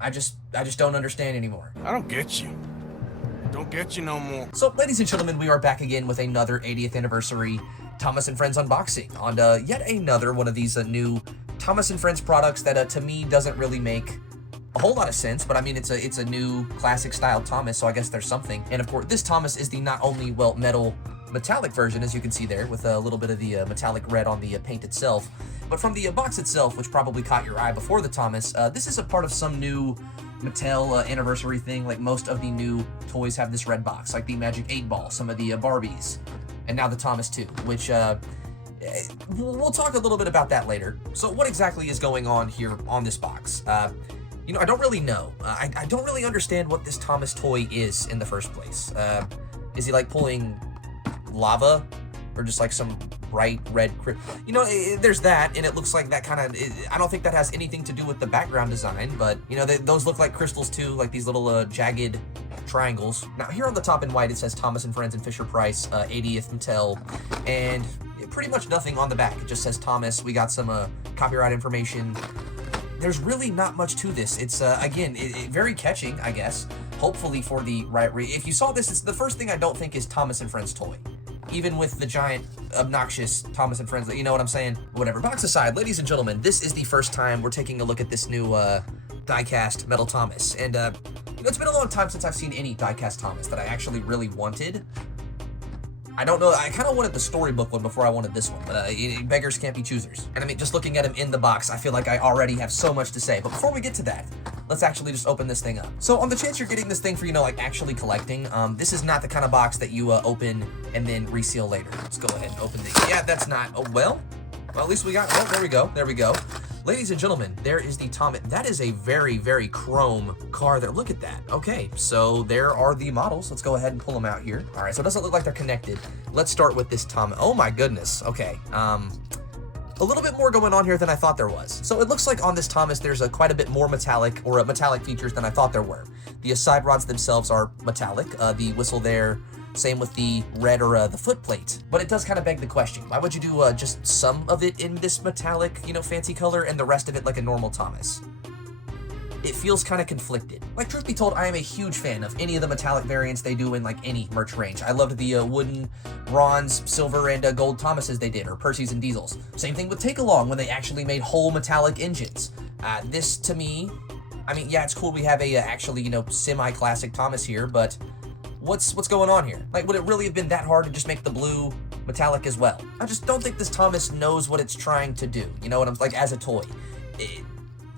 I just don't understand anymore. I don't get you. Don't get you no more. So, ladies and gentlemen, we are back again with another 80th anniversary Thomas & Friends unboxing on yet another one of these new Thomas & Friends products that to me doesn't really make a whole lot of sense, but I mean, it's a new classic style Thomas, so I guess there's something. And of course, this Thomas is the not only, well, metallic version, as you can see there, with a little bit of the metallic red on the paint itself, but from the box itself, which probably caught your eye before the Thomas, this is a part of some new Mattel anniversary thing. Like most of the new toys have this red box, like the Magic 8 Ball, some of the Barbies, and now the Thomas 2, which we'll talk a little bit about that later. So what exactly is going on here on this box? You know, I don't really know. I don't really understand what this Thomas toy is in the first place. Is he like pulling lava, or just like some bright red you know, there's that, and it looks like that kind of, I don't think that has anything to do with the background design, but you know, those look like crystals too, like these little jagged triangles. Now here on the top in white it says Thomas & Friends and Fisher-Price 80th Mattel, and pretty much nothing on the back. It just says Thomas. We got some copyright information. There's really not much to this. It's again, very catching, I guess, hopefully for the right if you saw this, it's the first thing I don't think is Thomas & Friends toy, even with the giant obnoxious Thomas & Friends, you know what I'm saying? Whatever. Box aside, ladies and gentlemen, this is the first time we're taking a look at this new die-cast metal Thomas, and you know, it's been a long time since I've seen any die-cast Thomas that I actually really wanted. I don't know, I kind of wanted the storybook one before I wanted this one, but beggars can't be choosers. And I mean, just looking at him in the box, I feel like I already have so much to say. But before we get to that, let's actually just open this thing up. So on the chance you're getting this thing for, you know, like actually collecting, this is not the kind of box that you open and then reseal later. Let's go ahead and open the, yeah, that's not, oh, well, at least we got, oh, there we go. Ladies and gentlemen, there is the Thomas. That is a very, very chrome car there. Look at that. Okay, so there are the models. Let's go ahead and pull them out here. All right, so it doesn't look like they're connected. Let's start with this Thomas. Oh my goodness. Okay, a little bit more going on here than I thought there was. So it looks like on this Thomas, there's quite a bit more metallic features than I thought there were. The side rods themselves are metallic. The whistle there, same with the red or the foot plate. But it does kind of beg the question, why would you do just some of it in this metallic, you know, fancy color and the rest of it like a normal Thomas? It feels kind of conflicted. Like, truth be told, I am a huge fan of any of the metallic variants they do in like any merch range. I loved the wooden, bronze, silver, and gold Thomases they did, or Percy's and Diesels. Same thing with Take Along when they actually made whole metallic engines. This, to me, I mean, yeah, it's cool we have a actually, you know, semi-classic Thomas here, but what's going on here? Like, would it really have been that hard to just make the blue metallic as well? I just don't think this Thomas knows what it's trying to do, you know what I'm, like, as a toy.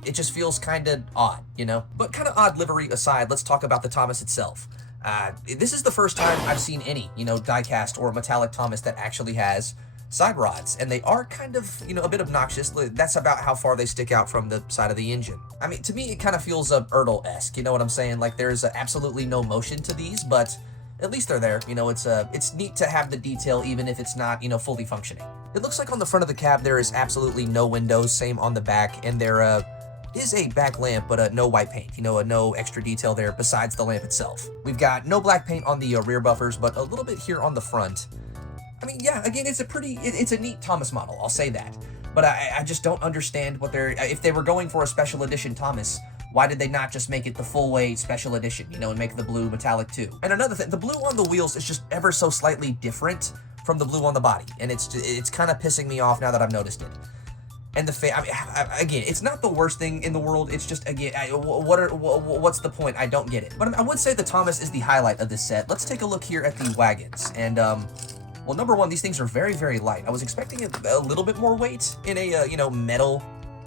It just feels kind of odd, you know? But kind of odd livery aside, let's talk about the Thomas itself. This is the first time I've seen any, you know, die-cast or metallic Thomas that actually has side rods, and they are kind of, you know, a bit obnoxious. That's about how far they stick out from the side of the engine. I mean, to me, it kind of feels Ertl-esque, you know what I'm saying? Like, there's absolutely no motion to these, but at least they're there. You know, it's neat to have the detail, even if it's not, you know, fully functioning. It looks like on the front of the cab, there is absolutely no windows, same on the back, and there is a back lamp, but no white paint, you know, no extra detail there besides the lamp itself. We've got no black paint on the rear buffers, but a little bit here on the front. I mean, yeah, again, it's a neat Thomas model, I'll say that. But I just don't understand what if they were going for a special edition Thomas, why did they not just make it the full way special edition, you know, and make the blue metallic too? And another thing, the blue on the wheels is just ever so slightly different from the blue on the body, and it's kind of pissing me off now that I've noticed it. And the I mean, again, it's not the worst thing in the world. It's just, again, what's the point? I don't get it. But I would say the Thomas is the highlight of this set. Let's take a look here at the wagons. And, well, number one, these things are very, very light. I was expecting a little bit more weight in a, you know, metal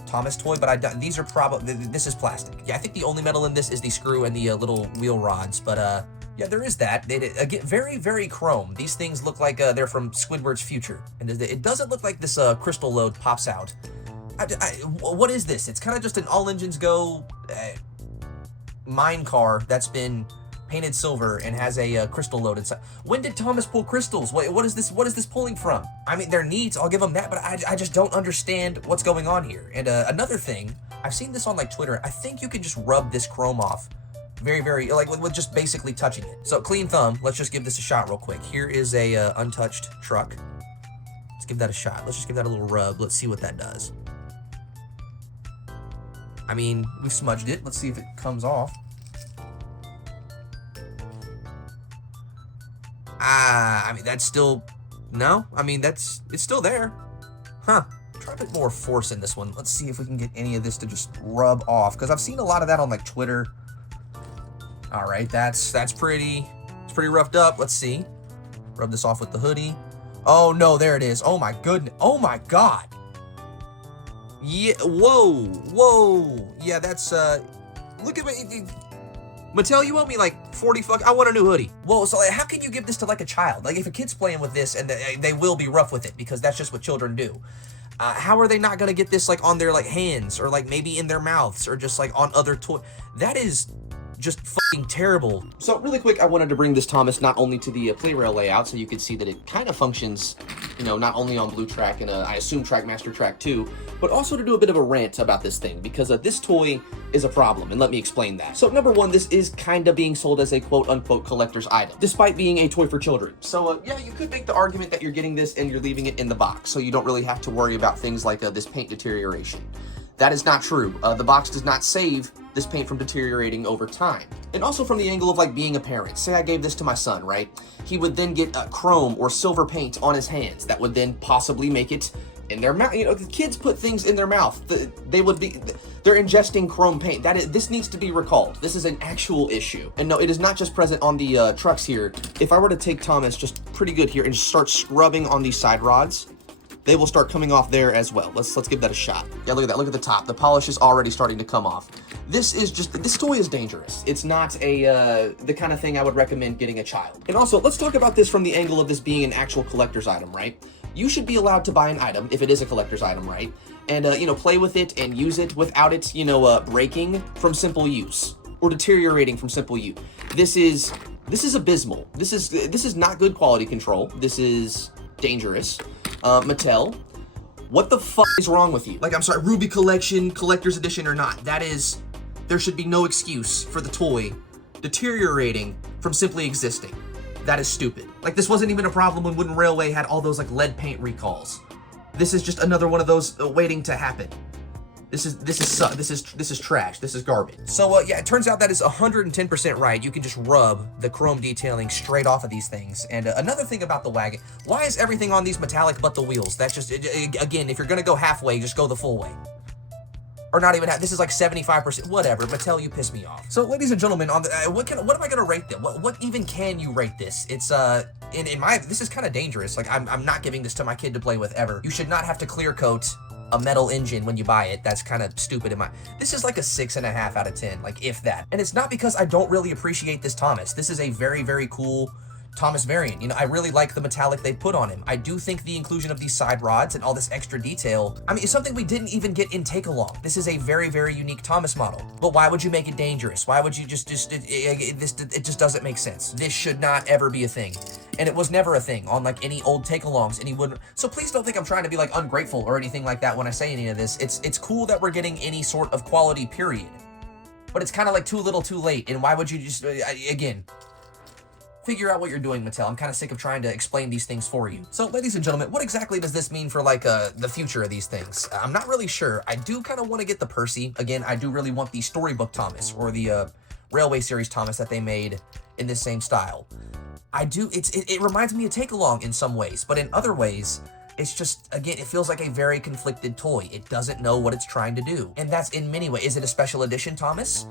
Thomas toy, but these are probably, this is plastic. Yeah, I think the only metal in this is the screw and the little wheel rods, but, yeah, there is that. Again, very, very chrome. These things look like they're from Squidward's future. And it doesn't look like this crystal load pops out. What is this? It's kind of just an all engines go mine car that's been painted silver and has a crystal load inside. When did Thomas pull crystals? What is this? What is this pulling from? I mean, they're neat, I'll give them that, but I just don't understand what's going on here. And another thing, I've seen this on like Twitter. I think you can just rub this chrome off very, very, like with just basically touching it. So clean thumb, let's just give this a shot real quick. Here is a untouched truck. Let's give that a shot. Let's just give that a little rub. Let's see what that does. I mean, we smudged it. Let's see if it comes off. I mean, that's still... No? I mean, it's still there. Huh. Try a bit more force in this one. Let's see if we can get any of this to just rub off, because I've seen a lot of that on, like, Twitter. All right, it's pretty roughed up. Let's see. Rub this off with the hoodie. Oh, no, there it is. Oh, my goodness. Oh, my God. Yeah, whoa. Yeah, that's, look at me. Mattel, you owe me like 40 I want a new hoodie. Whoa, so like, how can you give this to like a child? Like if a kid's playing with this, and they will be rough with it because that's just what children do. How are they not gonna get this like on their like hands or like maybe in their mouths or just like on other toys? That is just fucking terrible. So really quick, I wanted to bring this Thomas not only to the play rail layout so you could see that it kind of functions, you know, not only on Blue Track and I assume Trackmaster Track 2, but also to do a bit of a rant about this thing because this toy is a problem, and let me explain that. So number one, this is kind of being sold as a quote-unquote collector's item, despite being a toy for children. So yeah, you could make the argument that you're getting this and you're leaving it in the box, so you don't really have to worry about things like this paint deterioration. That is not true. The box does not save this paint from deteriorating over time. And also from the angle of like being a parent, say I gave this to my son, right? He would then get chrome or silver paint on his hands that would then possibly make it in their mouth. You know, the kids put things in their mouth. They're ingesting chrome paint. This needs to be recalled. This is an actual issue. And no, it is not just present on the trucks here. If I were to take Thomas just pretty good here and just start scrubbing on these side rods, they will start coming off there as well. Let's give that a shot. Yeah, look at that. Look at the top. The polish is already starting to come off. This toy is dangerous. It's not the kind of thing I would recommend getting a child. And also, let's talk about this from the angle of this being an actual collector's item, right? You should be allowed to buy an item if it is a collector's item, right? And you know, play with it and use it without it, you know, breaking from simple use or deteriorating from simple use. This is abysmal. This is not good quality control. This is dangerous. Mattel, what the fuck is wrong with you? Like, I'm sorry, Ruby Collection, Collector's Edition or not, there should be no excuse for the toy deteriorating from simply existing. That is stupid. Like, this wasn't even a problem when Wooden Railway had all those, like, lead paint recalls. This is just another one of those waiting to happen. This is trash. This is garbage. So yeah, it turns out that is 110% right. You can just rub the chrome detailing straight off of these things. And another thing about the wagon, why is everything on these metallic but the wheels? That's just, again, if you're gonna go halfway, just go the full way. Or not even half. This is like 75%. Whatever. Mattel, you piss me off. So, ladies and gentlemen, on the what am I gonna rate them? What even can you rate this? It's this is kind of dangerous. Like I'm not giving this to my kid to play with ever. You should not have to clear coat a metal engine when you buy it. That's kind of stupid in my... This is like a 6.5 out of 10, like if that. And it's not because I don't really appreciate this Thomas. This is a very, very cool Thomas variant. You know, I really like the metallic they put on him. I do think the inclusion of these side rods and all this extra detail, I mean, it's something we didn't even get in Take Along. This is a very, very unique Thomas model. But why would you make it dangerous? Why would you it just doesn't make sense. This should not ever be a thing. And it was never a thing on like any old Take-Alongs, and he wouldn't. So please don't think I'm trying to be like ungrateful or anything like that when I say any of this. It's cool that we're getting any sort of quality, period. But it's kind of like too little too late, and why would you just, again, figure out what you're doing, Mattel. I'm kind of sick of trying to explain these things for you. So, ladies and gentlemen, what exactly does this mean for like the future of these things? I'm not really sure. I do kind of want to get the Percy. Again, I do really want the Storybook Thomas or the Railway Series Thomas that they made in this same style. I do, it reminds me of Take Along in some ways, but in other ways, it's just, again, it feels like a very conflicted toy. It doesn't know what it's trying to do. And that's in many ways. Is it a special edition Thomas?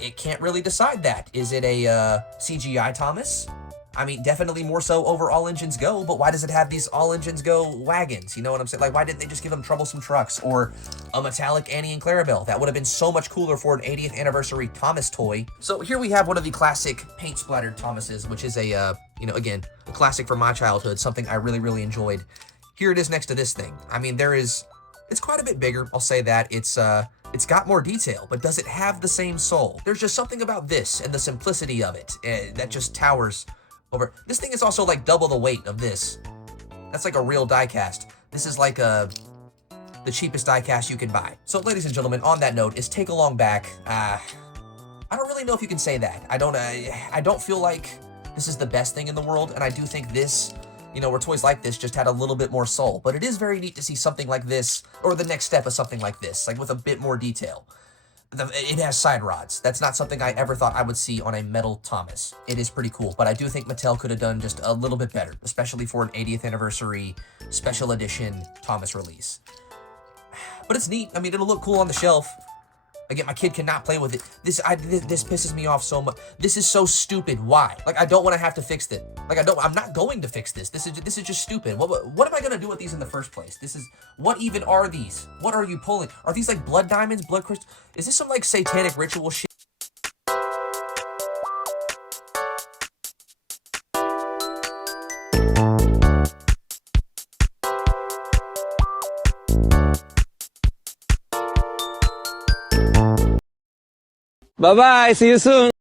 It can't really decide that. Is it a CGI Thomas? I mean, definitely more so over All Engines Go, but why does it have these All Engines Go wagons? You know what I'm saying? Like, why didn't they just give them Troublesome Trucks or a metallic Annie and Clarabelle? That would have been so much cooler for an 80th anniversary Thomas toy. So here we have one of the classic paint-splattered Thomases, which is a, you know, again, a classic from my childhood, something I really, really enjoyed. Here it is next to this thing. I mean, it's quite a bit bigger, I'll say that. It's got more detail, but does it have the same soul? There's just something about this and the simplicity of it that just towers over. This thing is also like double the weight of this. That's like a real die cast. This is like the cheapest die cast you can buy. So, ladies and gentlemen, on that note, is Take Along back? I don't really know if you can say that. I don't feel like this is the best thing in the world, and I do think this, you know, where toys like this just had a little bit more soul. But it is very neat to see something like this, or the next step of something like this, like with a bit more detail. It has side rods. That's not something I ever thought I would see on a metal Thomas. It is pretty cool, but I do think Mattel could have done just a little bit better, especially for an 80th anniversary special edition Thomas release. But it's neat. I mean, it'll look cool on the shelf. Again, my kid cannot play with it. This pisses me off so much. This is so stupid. Why? Like, I don't want to have to fix it. Like, I'm not going to fix this. This is just stupid. What am I gonna do with these in the first place? What even are these? What are you pulling? Are these like blood diamonds, blood crystals? Is this some like satanic ritual shit? Bye-bye. See you soon.